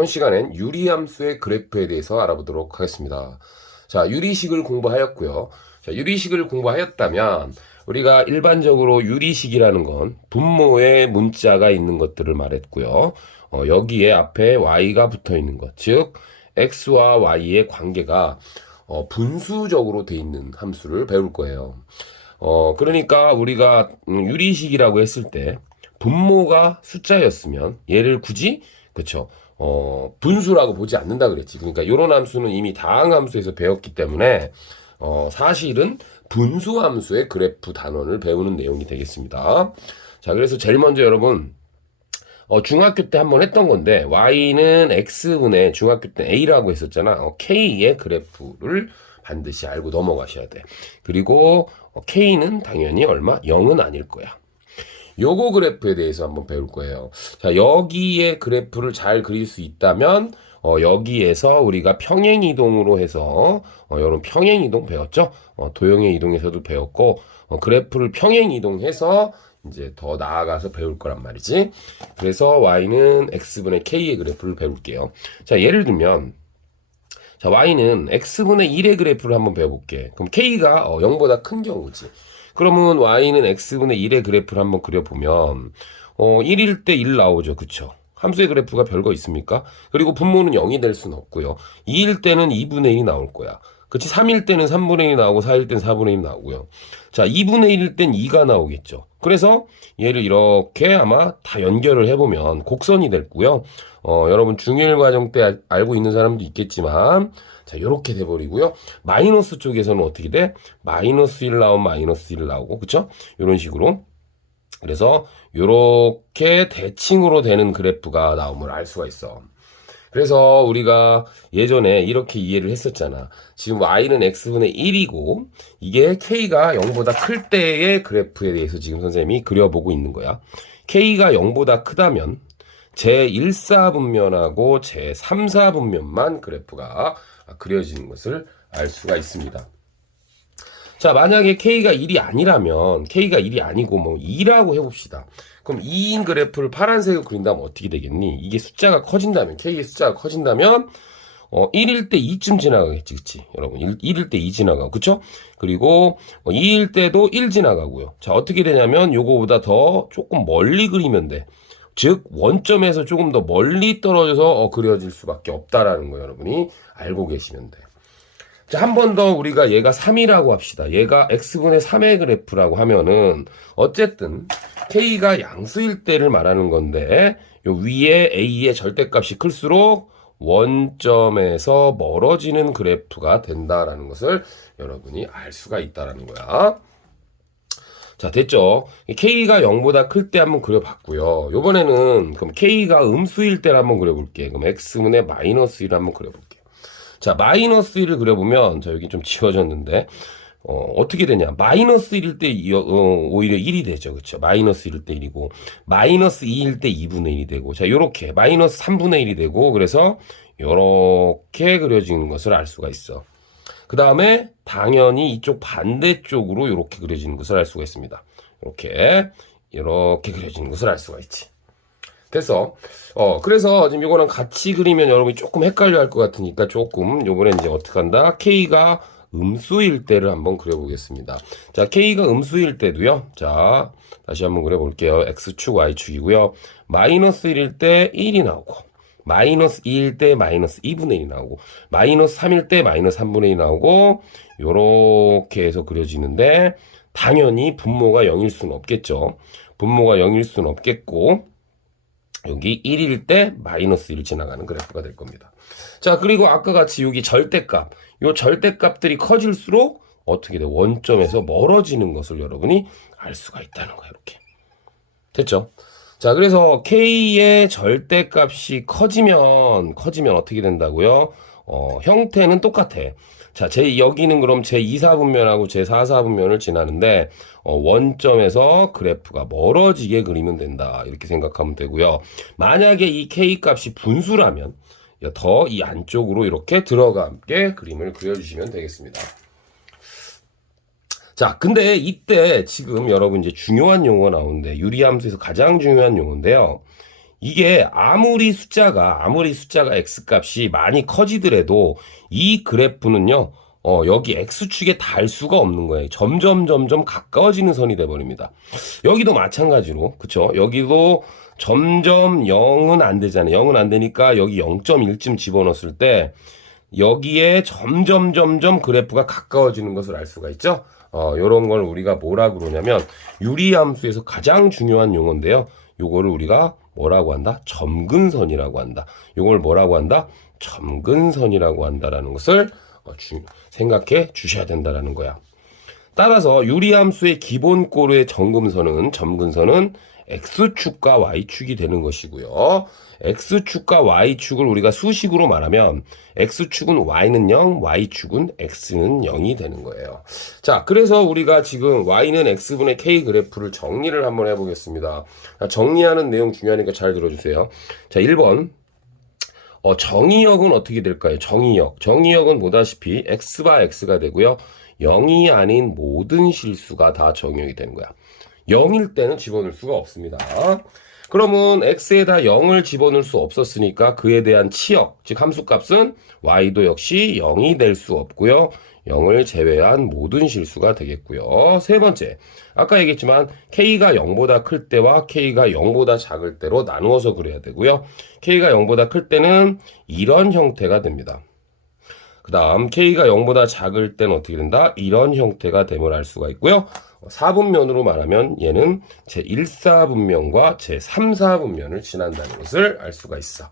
이번 시간엔 유리함수의 그래프에 대해서 알아보도록 하겠습니다. 자, 유리식을 공부하였고요. 자, 유리식을 공부하였다면 우리가 일반적으로 유리식이라는 건 분모에 문자가 있는 것들을 말했고요. 어, 여기에 앞에 y가 붙어 있는 것, 즉 x와 y의 관계가 어, 분수적으로 돼 있는 함수를 배울 거예요. 어, 그러니까 우리가 음, 유리식이라고 했을 때 분모가 숫자였으면 얘를 굳이 그쵸 어, 분수라고 보지 않는다 그랬지. 그러니까 이런 함수는 이미 다항 함수에서 배웠기 때문에 어, 사실은 분수 함수의 그래프 단원을 배우는 내용이 되겠습니다. 자, 그래서 제일 먼저 여러분 어, 중학교 때 한번 했던 건데 y는 x분의 중학교 때 a라고 했었잖아. 어, k의 그래프를 반드시 알고 넘어가셔야 돼. 그리고 어, k는 당연히 얼마? 0은 아닐 거야. 요거 그래프에 대해서 한번 배울 거예요. 자, 여기에 그래프를 잘 그릴 수 있다면 어, 여기에서 우리가 평행 이동으로 해서 어, 여러분 평행 이동 배웠죠? 어, 도형의 이동에서도 배웠고 어, 그래프를 평행 이동해서 이제 더 나아가서 배울 거란 말이지. 그래서 y는 x분의 k의 그래프를 배울게요. 자, 예를 들면 자, y는 x분의 1의 그래프를 한번 배워볼게. 그럼 k가 어, 0보다 큰 경우지. 그러면 y는 x분의 1의 그래프를 한번 그려보면 어, 1일 때 1 나오죠. 그쵸? 함수의 그래프가 별거 있습니까? 그리고 분모는 0이 될 수는 없고요. 2일 때는 2분의 1이 나올 거야. 그치? 3일 때는 3분의 1이 나오고 4일 때는 4분의 1이 나오고요. 자, 2분의 1일 땐 2가 나오겠죠. 그래서 얘를 이렇게 아마 다 연결을 해보면 곡선이 됐고요. 어, 여러분 중일 과정 때 알- 알고 있는 사람도 있겠지만 자, 요렇게 돼버리고요. 마이너스 쪽에서는 어떻게 돼? 마이너스 1 나오면 마이너스 1 나오고, 그쵸? 요런 식으로. 그래서 요렇게 대칭으로 되는 그래프가 나옴을 알 수가 있어. 그래서 우리가 예전에 이렇게 이해를 했었잖아. 지금 y는 x분의 1이고 이게 k가 0보다 클 때의 그래프에 대해서 지금 선생님이 그려보고 있는 거야. k가 0보다 크다면 제1사분면하고 제3사분면만 그래프가 그려지는 것을 알 수가 있습니다. 자, 만약에 K가 1이 아니라면, K가 1이 아니고 뭐 2라고 해봅시다. 그럼 2인 그래프를 파란색으로 그린다면 어떻게 되겠니? 이게 숫자가 커진다면, K의 숫자가 커진다면, 어, 1일 때 2쯤 지나가겠지, 그치? 여러분, 1, 1일 때 2 지나가고, 그쵸? 그리고 어, 2일 때도 1 지나가고요. 자, 어떻게 되냐면, 요거보다 더 조금 멀리 그리면 돼. 즉, 원점에서 조금 더 멀리 떨어져서 어, 그려질 수밖에 없다라는 거 여러분이 알고 계시면 돼. 자, 한 번 더 우리가 얘가 3이라고 합시다. 얘가 x분의 3의 그래프라고 하면은 어쨌든 k가 양수일 때를 말하는 건데 요 위에 a의 절대값이 클수록 원점에서 멀어지는 그래프가 된다라는 것을 여러분이 알 수가 있다라는 거야. 자, 됐죠? K가 0보다 클 때 한번 그려봤고요. 요번에는 그럼 K가 음수일 때를 한번 그려볼게. 그럼 X분의 마이너스 1을 한번 그려볼게. 자, 마이너스 1을 그려보면, 자, 여기 좀 지워졌는데, 어, 어떻게 되냐. 마이너스 1일 때 이- 어, 오히려 1이 되죠. 그쵸? 마이너스 1일 때 1이고, 마이너스 2일 때 2분의 1이 되고, 자, 요렇게, 마이너스 3분의 1이 되고, 그래서 요렇게 그려지는 것을 알 수가 있어. 그 다음에 당연히 이쪽 반대쪽으로 이렇게 그려지는 것을 알 수가 있습니다. 이렇게 이렇게 그려지는 것을 알 수가 있지. 됐어. 어 그래서 지금 이거랑 같이 그리면 여러분이 조금 헷갈려 할 것 같으니까 조금 요번에 이제 어떻게 한다? K가 음수일 때를 한번 그려보겠습니다. 자, K가 음수일 때도요. 자, 다시 한번 그려볼게요. X축, Y축이고요. 마이너스 1일 때 1이 나오고, 마이너스 2일 때 마이너스 2분의 1이 나오고, 마이너스 3일 때 마이너스 3분의 1이 나오고, 요렇게 해서 그려지는데, 당연히 분모가 0일 수는 없겠죠. 분모가 0일 수는 없겠고, 여기 1일 때 마이너스 1을 지나가는 그래프가 될 겁니다. 자, 그리고 아까 같이 여기 절대값. 요 절대값들이 커질수록 어떻게 돼? 원점에서 멀어지는 것을 여러분이 알 수가 있다는 거예요. 이렇게. 됐죠? 자, 그래서 K의 절대값이 커지면, 커지면 어떻게 된다고요? 어, 형태는 똑같아. 자, 제, 여기는 그럼 제 2사분면하고 제 4사분면을 지나는데, 어, 원점에서 그래프가 멀어지게 그리면 된다. 이렇게 생각하면 되고요. 만약에 이 K 값이 분수라면, 더 이 안쪽으로 이렇게 들어가게 그림을 그려주시면 되겠습니다. 자, 근데 이때 지금 여러분 이제 중요한 용어가 나오는데 유리함수에서 가장 중요한 용어인데요. 이게 아무리 숫자가 아무리 숫자가 x 값이 많이 커지더라도 이 그래프는요. 어, 여기 x축에 닿을 수가 없는 거예요. 점점 점점 가까워지는 선이 돼 버립니다. 여기도 마찬가지로 그쵸? 여기도 점점 0은 안 되잖아요. 0은 안 되니까 여기 0.1쯤 집어넣었을 때 여기에 점점 점점 그래프가 가까워지는 것을 알 수가 있죠. 어, 요런 걸 우리가 뭐라 그러냐면 유리함수에서 가장 중요한 용어인데요. 요거를 우리가 뭐라고 한다? 점근선이라고 한다. 요걸 뭐라고 한다? 점근선이라고 한다라는 것을 어, 주- 생각해 주셔야 된다라는 거야. 따라서 유리함수의 기본 고르의 점근선은 점근선은 x축과 y축이 되는 것이고요. x축과 y축을 우리가 수식으로 말하면 x축은 y는 0, y축은 x는 0이 되는 거예요. 자, 그래서 우리가 지금 y는 x분의 k 그래프를 정리를 한번 해보겠습니다. 자, 정리하는 내용 중요하니까 잘 들어주세요. 자, 1번. 어, 정의역은 어떻게 될까요? 정의역. 정의역은 보다시피 x바 x가 되고요. 0이 아닌 모든 실수가 다 정의역이 되는 거야. 0일 때는 집어넣을 수가 없습니다. 그러면 x에다 0을 집어넣을 수 없었으니까 그에 대한 치역, 즉 함수값은 y도 역시 0이 될 수 없고요. 0을 제외한 모든 실수가 되겠고요. 세 번째, 아까 얘기했지만 k가 0보다 클 때와 k가 0보다 작을 때로 나누어서 그려야 되고요. k가 0보다 클 때는 이런 형태가 됩니다. 그 다음 k가 0보다 작을 때는 어떻게 된다? 이런 형태가 됨을 알 수가 있고요. 4분면으로 말하면 얘는 제 1사분면과 제 3사분면을 지난다는 것을 알 수가 있어.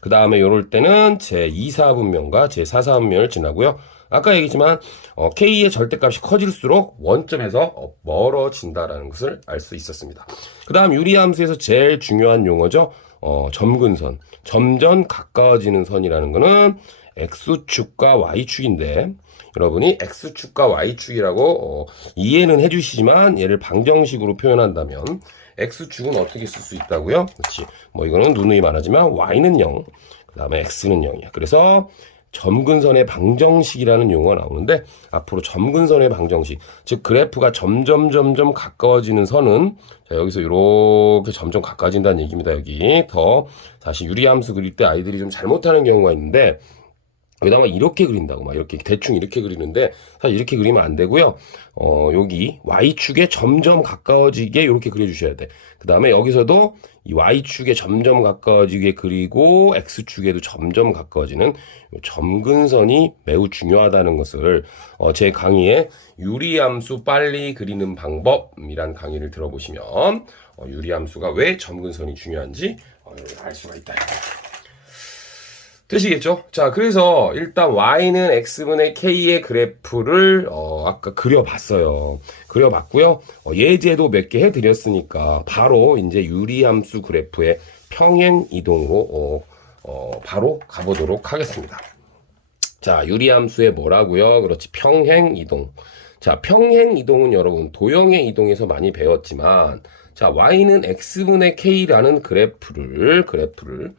그 다음에 이럴 때는 제 2사분면과 제 4사분면을 지나고요. 아까 얘기했지만 어, k의 절대값이 커질수록 원점에서 어, 멀어진다라는 것을 알 수 있었습니다. 그 다음 유리함수에서 제일 중요한 용어죠. 어, 점근선. 점점 가까워지는 선이라는 거는 x축과 y축인데 여러분이 x축과 y축이라고 어, 이해는 해주시지만 얘를 방정식으로 표현한다면 x축은 어떻게 쓸 수 있다고요? 그렇지. 뭐 이거는 누누이 말하지만 y는 0, 그 다음에 x는 0이야. 그래서 점근선의 방정식이라는 용어가 나오는데 앞으로 점근선의 방정식, 즉 그래프가 점점 점점 가까워지는 선은 자, 여기서 이렇게 점점 가까워진다는 얘기입니다. 여기 더 사실 유리함수 그릴 때 아이들이 좀 잘못하는 경우가 있는데 여기다가 이렇게 그린다고 막 이렇게 대충 이렇게 그리는데 사실 이렇게 그리면 안 되고요. 어 여기 y축에 점점 가까워지게 이렇게 그려주셔야 돼. 그 다음에 여기서도 이 y축에 점점 가까워지게 그리고 x축에도 점점 가까워지는 요 점근선이 매우 중요하다는 것을 어, 제 강의에 유리함수 빨리 그리는 방법이란 강의를 들어보시면 어, 유리함수가 왜 점근선이 중요한지 어, 알 수가 있다. 되시겠죠? 자, 그래서 일단 y는 x분의 k의 그래프를 어, 아까 그려봤어요. 그려봤고요. 어, 예제도 몇 개 해드렸으니까 바로 이제 유리함수 그래프의 평행 이동으로 어, 어, 바로 가보도록 하겠습니다. 자, 유리함수의 뭐라고요? 그렇지, 평행 이동. 자, 평행 이동은 여러분 도형의 이동에서 많이 배웠지만, 자, y는 x분의 k라는 그래프를 그래프를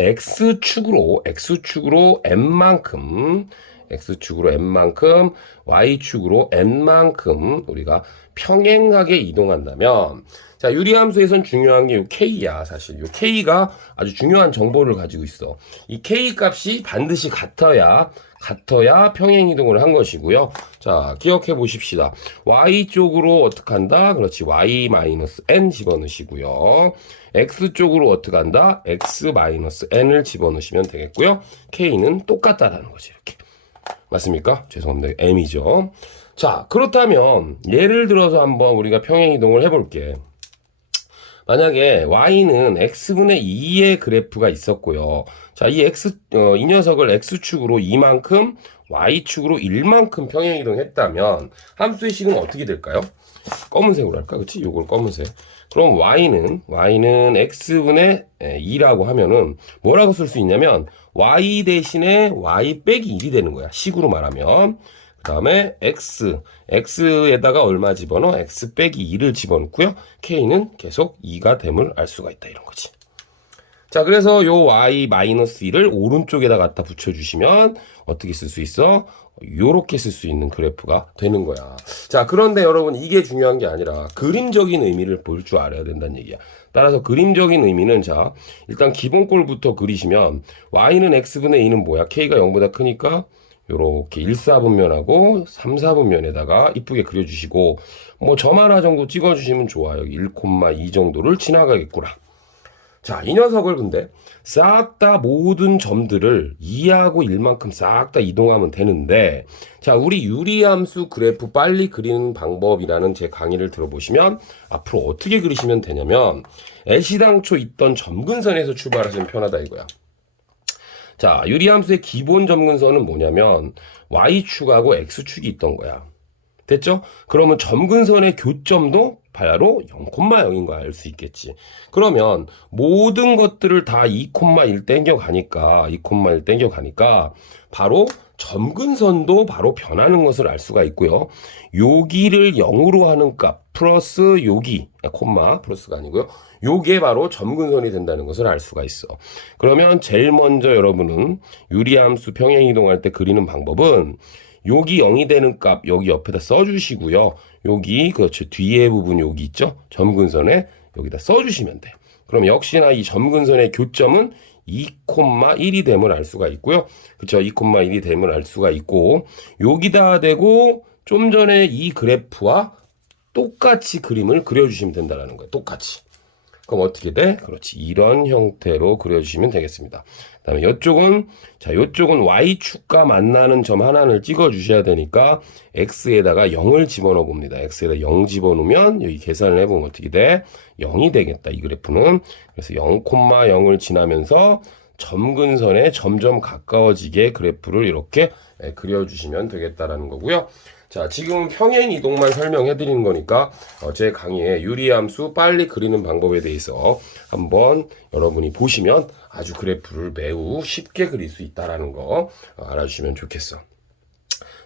x축으로 x축으로 n만큼 x축으로 n만큼 y축으로 n만큼 우리가 평행하게 이동한다면 자 유리함수에선 중요한 게이 k야 사실. 이 k가 아주 중요한 정보를 가지고 있어. 이 k 값이 반드시 같아야 같아야 평행 이동을 한 것이고요. 자 기억해 보십시다. Y 쪽으로 어떻게 한다? 그렇지. Y-n 집어넣으시고요. X 쪽으로 어떻게 한다? X-n을 집어넣으시면 되겠고요. K는 똑같다라는 거지 이렇게 맞습니까? 죄송합니다. M이죠. 자, 그렇다면 예를 들어서 한번 우리가 평행 이동을 해볼게. 만약에 y는 x분의 2의 그래프가 있었고요. 자, 이 x 어, 이 녀석을 x축으로 2만큼 y축으로 1만큼 평행 이동했다면 함수의 식은 어떻게 될까요? 검은색으로 할까? 그렇지? 요걸 검은색. 그럼 y는 y는 x분의 2라고 하면은 뭐라고 쓸 수 있냐면 y 대신에 y 빼기 1이 되는 거야. 식으로 말하면. 그 다음에 x, x에다가 얼마 집어넣어? x 빼기 2를 집어넣고요. k는 계속 2가 됨을 알 수가 있다. 이런 거지. 자, 그래서 요 y-1을 오른쪽에다 갖다 붙여주시면 어떻게 쓸 수 있어? 요렇게 쓸 수 있는 그래프가 되는 거야. 자, 그런데 여러분 이게 중요한 게 아니라 그림적인 의미를 볼 줄 알아야 된다는 얘기야. 따라서 그림적인 의미는 자, 일단 기본꼴부터 그리시면 y는 x분의 2는 뭐야? k가 0보다 크니까 요렇게 1, 4분면하고 3, 4분면에다가 이쁘게 그려주시고 뭐점 하나 정도 찍어주시면 좋아요. 1,2 정도를 지나가겠구나. 자, 이 녀석을 근데 싹 다 모든 점들을 2하고 1만큼 싹 다 이동하면 되는데 자, 우리 유리함수 그래프 빨리 그리는 방법이라는 제 강의를 들어보시면 앞으로 어떻게 그리시면 되냐면 애시당초 있던 점근선에서 출발하시면 편하다 이거야. 자, 유리함수의 기본 점근선은 뭐냐면 y축하고 x축이 있던 거야. 됐죠? 그러면 점근선의 교점도 바로 0,0인 거 알 수 있겠지. 그러면 모든 것들을 다 2,1 땡겨 가니까 2,1 땡겨 가니까 바로 점근선도 바로 변하는 것을 알 수가 있고요. 여기를 0으로 하는 값 플러스 여기 아, 콤마 플러스가 아니고요. 요게 바로 점근선이 된다는 것을 알 수가 있어. 그러면 제일 먼저 여러분은 유리함수 평행 이동할 때 그리는 방법은 여기 0이 되는 값 여기 옆에다 써주시고요. 여기 그렇죠 뒤에 부분 여기 있죠 점근선에 여기다 써주시면 돼. 그럼 역시나 이 점근선의 교점은 2,1이 됨을 알 수가 있고요. 그렇죠 2,1이 됨을 알 수가 있고 여기다 대고 좀 전에 이 그래프와 똑같이 그림을 그려주시면 된다는 거예요. 똑같이. 그럼 어떻게 돼? 그렇지. 이런 형태로 그려주시면 되겠습니다. 그 다음에 이쪽은, 자, 이쪽은 Y축과 만나는 점 하나를 찍어 주셔야 되니까, X에다가 0을 집어넣어 봅니다. X에다 0 집어넣으면, 여기 계산을 해보면 어떻게 돼? 0이 되겠다. 이 그래프는. 그래서 0,0을 지나면서 점근선에 점점 가까워지게 그래프를 이렇게 예, 그려주시면 되겠다라는 거고요. 자, 지금 평행 이동만 설명해 드리는 거니까 어, 제 강의에 유리함수 빨리 그리는 방법에 대해서 한번 여러분이 보시면 아주 그래프를 매우 쉽게 그릴 수 있다라는 거 어, 알아주시면 좋겠어.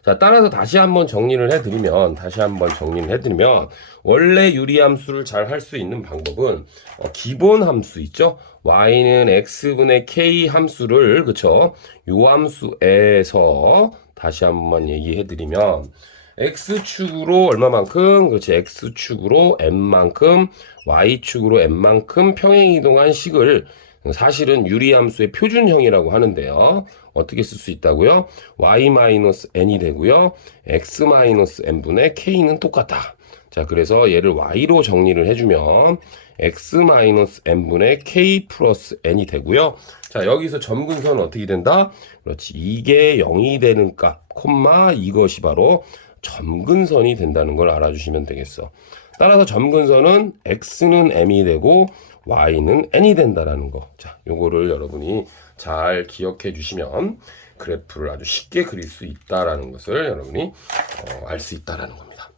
자, 따라서 다시 한번 정리를 해드리면, 다시 한번 정리를 해드리면, 원래 유리함수를 잘 할 수 있는 방법은, 어, 기본 함수 있죠? y는 x분의 k 함수를, 그쵸? 요 함수에서, 다시 한번 얘기해 드리면, x축으로 얼마만큼, 그렇지, x축으로 n만큼, y축으로 n만큼 평행 이동한 식을 사실은 유리함수의 표준형이라고 하는데요. 어떻게 쓸 수 있다고요? y-n이 되고요. x-n분의 k는 똑같다. 자, 그래서 얘를 y로 정리를 해주면 x-n분의 k 플러스 n이 되고요. 자, 여기서 점근선은 어떻게 된다? 그렇지. 이게 0이 되는 값, 콤마 이것이 바로 점근선이 된다는 걸 알아주시면 되겠어. 따라서 점근선은 x는 m이 되고 y는 n이 된다라는 거. 자, 요거를 여러분이 잘 기억해 주시면 그래프를 아주 쉽게 그릴 수 있다라는 것을 여러분이 어, 알 수 있다라는 겁니다.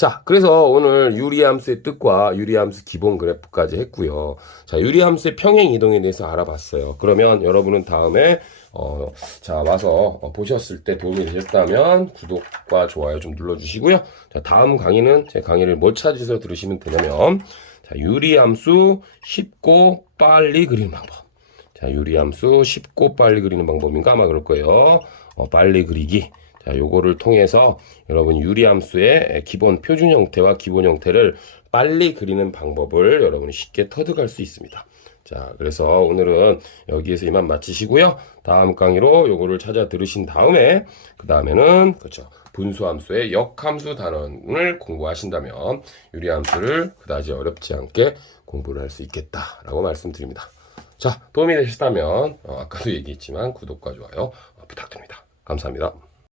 자, 그래서 오늘 유리함수의 뜻과 유리함수 기본 그래프까지 했고요. 자, 유리함수의 평행 이동에 대해서 알아봤어요. 그러면 여러분은 다음에 어, 자, 와서 어, 보셨을 때 도움이 되셨다면 구독과 좋아요 좀 눌러주시고요. 자, 다음 강의는 제 강의를 뭐 찾으셔서 들으시면 되냐면 자, 유리함수 쉽고 빨리 그리는 방법. 자, 유리함수 쉽고 빨리 그리는 방법인가 아마 그럴 거예요. 어, 빨리 그리기. 자, 요거를 통해서 여러분 유리함수의 기본 표준 형태와 기본 형태를 빨리 그리는 방법을 여러분이 쉽게 터득할 수 있습니다. 자, 그래서 오늘은 여기에서 이만 마치시고요. 다음 강의로 요거를 찾아 들으신 다음에 그 다음에는 그렇죠. 분수함수의 역함수 단원을 공부하신다면 유리함수를 그다지 어렵지 않게 공부를 할 수 있겠다라고 말씀드립니다. 자, 도움이 되셨다면 어, 아까도 얘기했지만 구독과 좋아요 어, 부탁드립니다. 감사합니다.